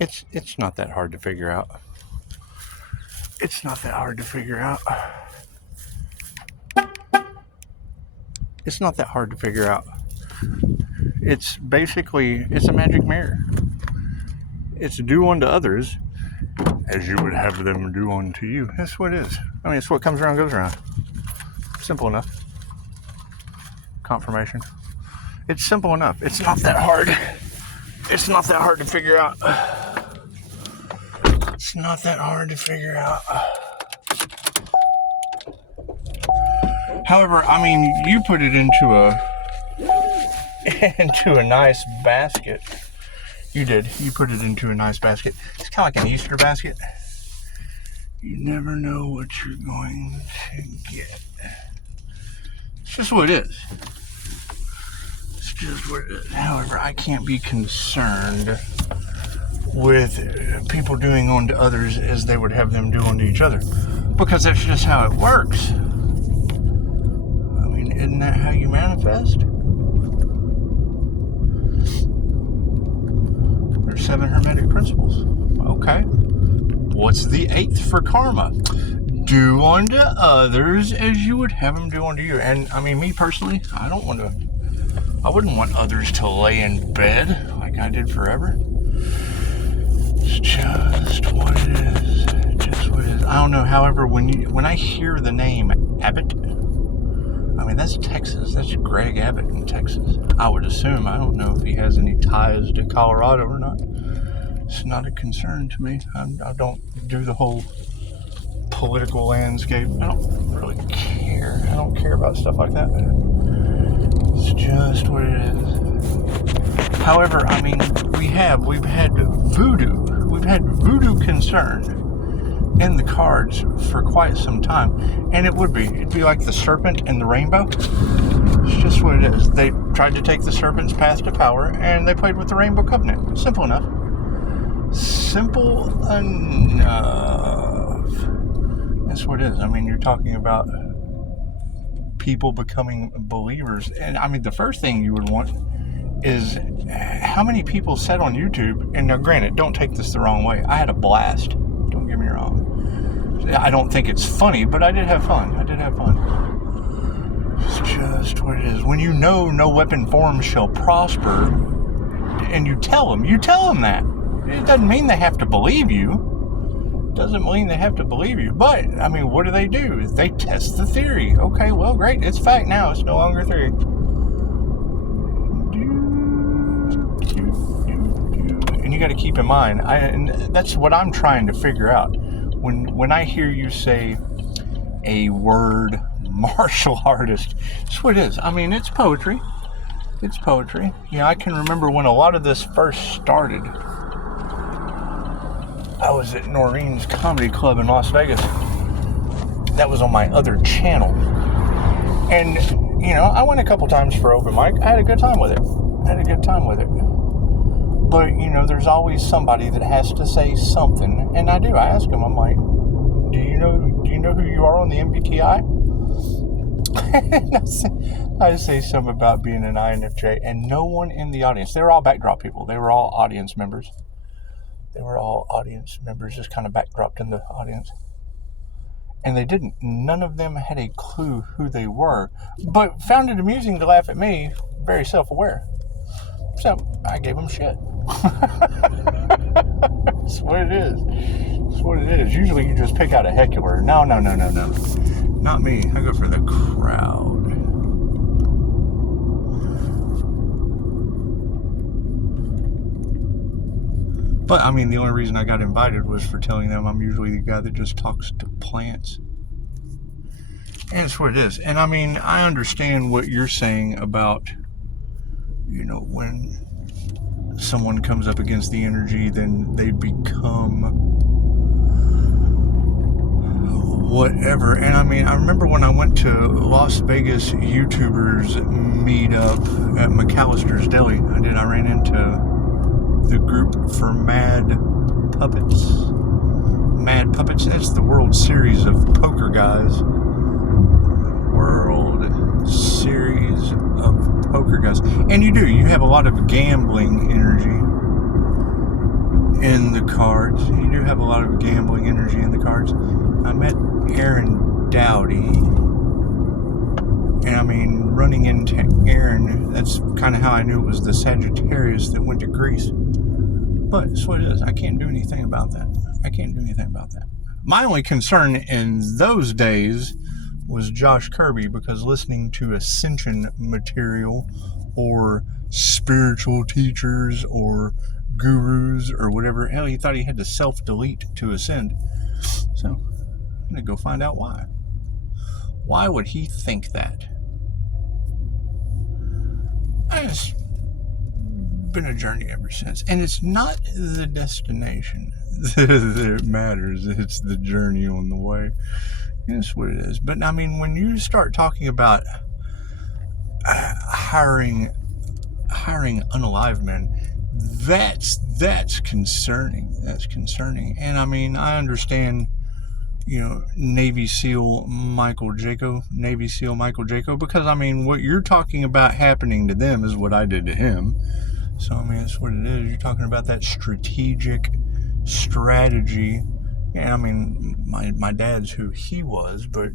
It's not that hard to figure out. It's not that hard to figure out. It's not that hard to figure out. It's basically, it's a magic mirror. It's do unto others as you would have them do unto you. That's what it is. I mean, it's what comes around goes around. Simple enough. Confirmation. It's simple enough. It's not that hard. It's not that hard to figure out. It's not that hard to figure out. However, I mean, you put it into a nice basket. You did. You put it into a nice basket. It's kind of like an Easter basket. You never know what you're going to get. It's just what it is. It's just what it is. However, I can't be concerned with people doing unto others as they would have them do unto each other, because that's just how it works. I mean, isn't that how you manifest? There's 7 Hermetic principles. Okay. What's the 8th for karma? Do unto others as you would have them do unto you. And I mean, me personally, I wouldn't want others to lay in bed like I did forever. It's just what it is. Just what it is. I don't know. However, when I hear the name Abbott, I mean, that's Texas. That's Greg Abbott in Texas. I would assume. I don't know if he has any ties to Colorado or not. It's not a concern to me. I don't do the whole political landscape. I don't really care. I don't care about stuff like that. It's just what it is. However, I mean, we've had voodoo. We've had voodoo concern in the cards for quite some time, and it'd be like the serpent and the rainbow. It's just what it is. They tried to take the serpent's path to power, and they played with the rainbow covenant. Simple enough. Simple enough. That's what it is. I mean, you're talking about people becoming believers, and I mean, the first thing you would want is how many people said on YouTube, and now granted, don't take this the wrong way, I had a blast. Don't get me wrong. I don't think it's funny, but I did have fun. It's just what it is. When you know no weapon formed shall prosper, and you tell them that. It doesn't mean they have to believe you. It doesn't mean they have to believe you. But, I mean, what do? They test the theory. Okay, well, great. It's fact now. It's no longer theory. And you got to keep in mind, and that's what I'm trying to figure out. When I hear you say a word, martial artist, that's what it is. I mean, it's poetry. It's poetry. Yeah, I can remember when a lot of this first started. I was at Noreen's Comedy Club in Las Vegas. That was on my other channel. And, you know, I went a couple times for open mic. I had a good time with it. But, you know, there's always somebody that has to say something. And I do. I ask them, I'm like, do you know who you are on the MBTI? And I say something about being an INFJ, and no one in the audience, they were all backdrop people. They were all audience members. Just kind of backdropped in the audience. And they didn't. None of them had a clue who they were, but found it amusing to laugh at me, very self-aware. So I gave them shit. That's what it is. That's what it is. Usually you just pick out a heckler. No. Not me. I go for the crowd. But, I mean, the only reason I got invited was for telling them I'm usually the guy that just talks to plants. And it's what it is. And, I mean, I understand what you're saying about, you know, when someone comes up against the energy, then they become whatever. And, I mean, I remember when I went to Las Vegas YouTubers meetup at McAllister's Deli. I ran into the group for Mad Puppets. That's the World Series of Poker guys. World Series of Poker guys. And you have a lot of gambling energy. in the cards. You do have a lot of gambling energy in the cards. I met Aaron Dowdy. And I mean, running into Aaron, that's kind of how I knew it was the Sagittarius that went to Greece. But that's what it is. I can't do anything about that. My only concern in those days was Josh Kirby, because listening to Ascension material or spiritual teachers or gurus or whatever, hell, he thought he had to self-delete to ascend. So I'm gonna go find out why. Why would he think that? It's been a journey ever since, and it's not the destination that matters, it's the journey on the way. That's what it is. But I mean, when you start talking about hiring unalive men, that's concerning. That's concerning. And I mean, I understand, you know, Navy SEAL Michael Jaco, because I mean, what you're talking about happening to them is what I did to him. So I mean, that's what it is. You're talking about that strategic strategy. Yeah, I mean, my dad's who he was, but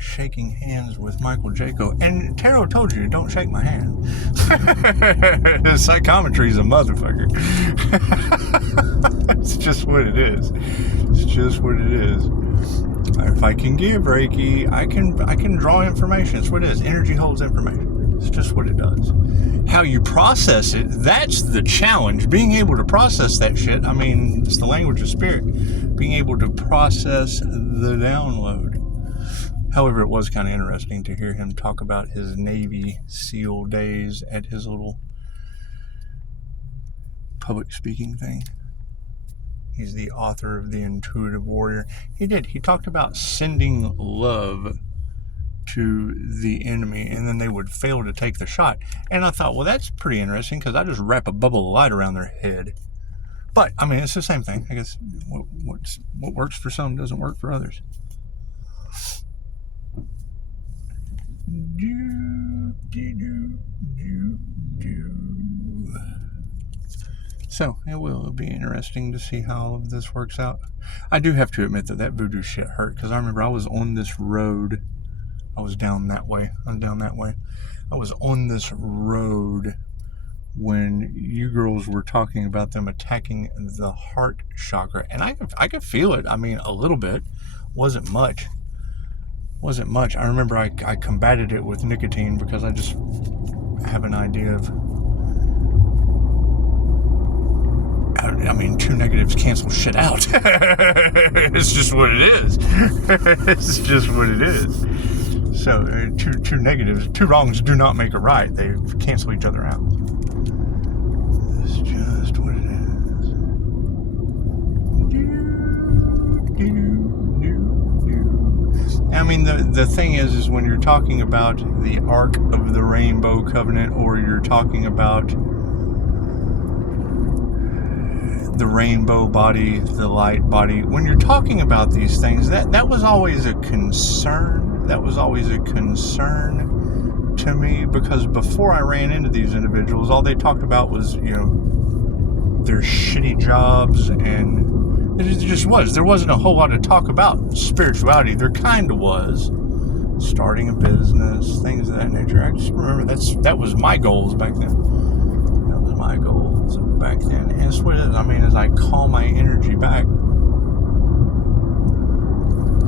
shaking hands with Michael Jaco. And Tarot told you, don't shake my hand. Psychometry's a motherfucker. It's just what it is. It's just what it is. If I can give Reiki, I can draw information. It's what it is. Energy holds information. It's just what it does. How you process it, that's the challenge. Being able to process that shit, I mean, it's the language of spirit. Being able to process the download. However, it was kind of interesting to hear him talk about his Navy SEAL days at his little public speaking thing. He's the author of The Intuitive Warrior. He talked about sending love to the enemy, and then they would fail to take the shot. And I thought, well, that's pretty interesting, because I just wrap a bubble of light around their head. But I mean, it's the same thing. I guess what works for some doesn't work for others. So it will be interesting to see how all of this works out. I do have to admit that voodoo shit hurt, because I remember I was on this road. I was down that way. I was on this road when you girls were talking about them attacking the heart chakra, and I could feel it. I mean, a little bit. Wasn't much. I remember I combated it with nicotine, because I just have an idea of, I mean, two negatives cancel shit out. It's just what it is. It's just what it is. So two negatives, two wrongs do not make a right. They cancel each other out. It's just what it is. I mean, the thing is when you're talking about the Arc of the Rainbow Covenant, or you're talking about the rainbow body, the light body, when you're talking about these things, that was always a concern. That was always a concern to me, because before I ran into these individuals, all they talked about was, you know, their shitty jobs, and it just was. There wasn't a whole lot of talk about spirituality. There kind of was. Starting a business, things of that nature. I just remember that was my goals back then. That was my goals back then. And it's what it is. I mean, as I call my energy back,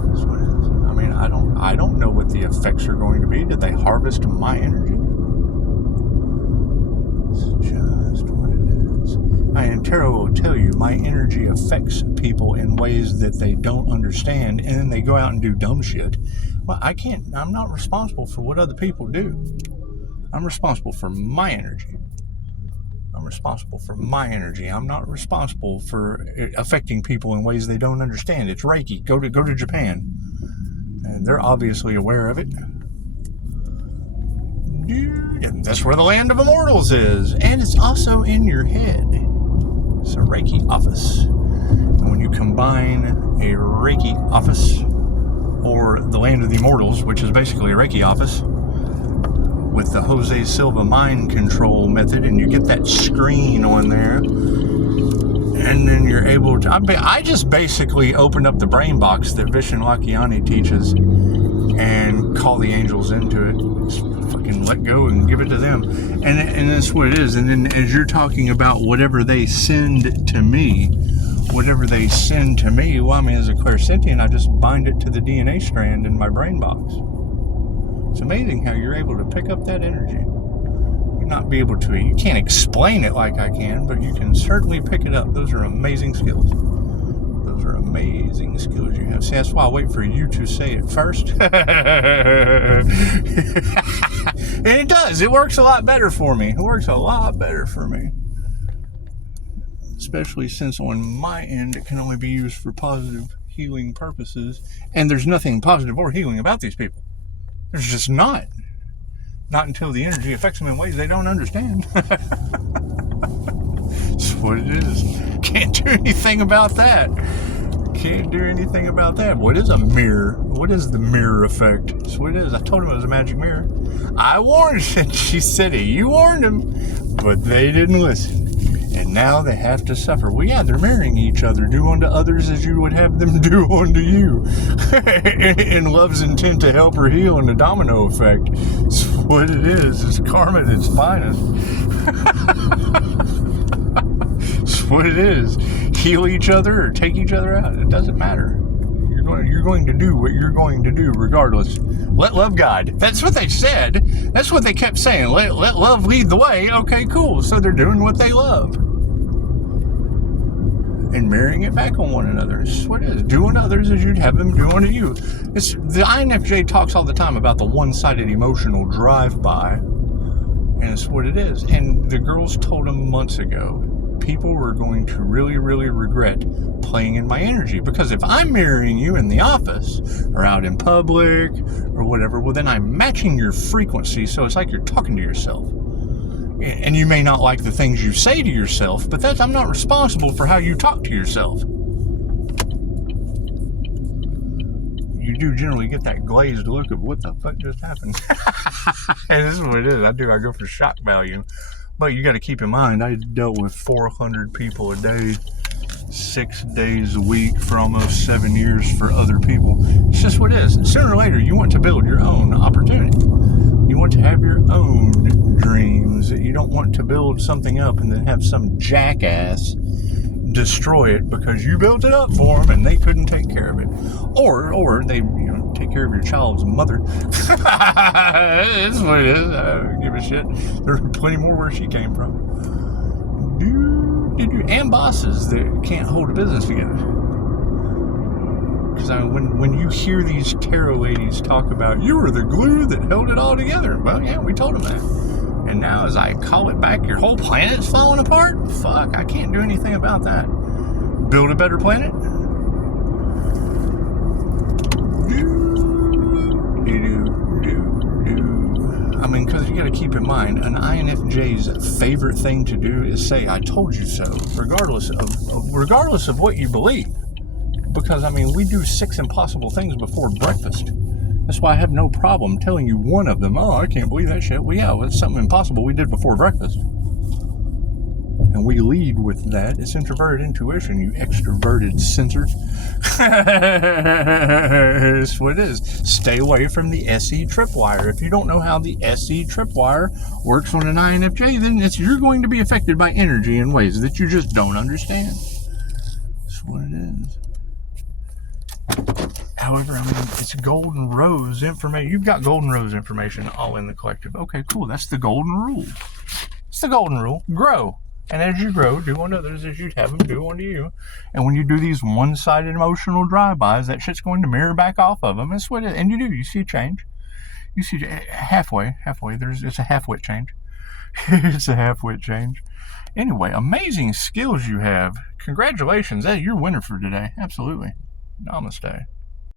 that's what it is. I mean, I don't know what the effects are going to be. Did they harvest my energy? It's just what it is. And Tarot will tell you, my energy affects people in ways that they don't understand, and then they go out and do dumb shit. Well, I'm not responsible for what other people do. I'm responsible for my energy. I'm not responsible for affecting people in ways they don't understand. It's Reiki. Go to Japan. And they're obviously aware of it. And that's where the land of immortals is. And it's also in your head. It's a Reiki office. And when you combine a Reiki office, or the land of the immortals, which is basically a Reiki office, with the Jose Silva mind control method, and you get that screen on there, And then you're able to, I just basically opened up the brain box that Vishen Lakhiani teaches and call the angels into it. Just fucking let go and give it to them. And that's what it is. And then as you're talking about whatever they send to me, well, I mean, as a clairsentient, I just bind it to the DNA strand in my brain box. It's amazing how you're able to pick up that energy. Not be able to, you can't explain it like I can, but you can certainly pick it up. Those are amazing skills. Those are amazing skills you have. See, that's why I wait for you to say it first. And it does. It works a lot better for me. It works a lot better for me. Especially since on my end, it can only be used for positive healing purposes. And there's nothing positive or healing about these people. There's just not. Not until the energy affects them in ways they don't understand. That's what it is. Can't do anything about that. Can't do anything about that. What is a mirror? What is the mirror effect? That's what it is. I told him it was a magic mirror. I warned him. She said it. You warned them. But they didn't listen. And now they have to suffer. Well, yeah, they're mirroring each other. Do unto others as you would have them do unto you. In love's intent to help or heal, and the domino effect. It's what it is. It's karma at its finest. It's what it is. Heal each other or take each other out. It doesn't matter. You're going to do what you're going to do regardless. Let love guide. That's what they said. That's what they kept saying. Let love lead the way. Okay, cool. So they're doing what they love. And marrying it back on one another. It's what it is. Do unto others as you'd have them do unto you. The INFJ talks all the time about the one-sided emotional drive-by. And it's what it is. And the girls told them months ago, people were going to really, really regret playing in my energy. Because if I'm mirroring you in the office or out in public or whatever, well, then I'm matching your frequency. So it's like you're talking to yourself. And you may not like the things you say to yourself, but I'm not responsible for how you talk to yourself. You do generally get that glazed look of what the fuck just happened. And this is what it is. I go for shock value. But you got to keep in mind, I dealt with 400 people a day, 6 days a week for almost 7 years for other people. It's just what it is. Sooner or later, you want to build your own opportunity. You want to have your own dreams. You don't want to build something up and then have some jackass destroy it because you built it up for them and they couldn't take care of it. Or they, take care of your child's mother. It's what it is. I don't give a shit. There's plenty more where she came from. And bosses that can't hold a business together. Because when you hear these tarot ladies talk about, you were the glue that held it all together. Well, yeah, we told them that. And now as I call it back, your whole planet's falling apart? Fuck, I can't do anything about that. Build a better planet? I mean, because you got to keep in mind, an INFJ's favorite thing to do is say, I told you so, regardless of what you believe. Because, I mean, we do 6 impossible things before breakfast. That's why I have no problem telling you one of them. Oh, I can't believe that shit. Well, yeah, it's something impossible we did before breakfast. And we lead with that. It's introverted intuition, you extroverted censors. That's what it is. Stay away from the SE tripwire. If you don't know how the SE tripwire works on an INFJ, then you're going to be affected by energy in ways that you just don't understand. That's what it is. However, I mean, it's golden rose information. You've got golden rose information all in the collective. Okay, cool. That's the golden rule. It's the golden rule. Grow. And as you grow, do unto others as you'd have them do unto you. And when you do these one-sided emotional drive-bys, that shit's going to mirror back off of them. That's what it is. And you see a change. You see halfway. It's a half-wit change. It's a half-wit change. Anyway, amazing skills you have. Congratulations. Hey, you're a winner for today. Absolutely. Namaste.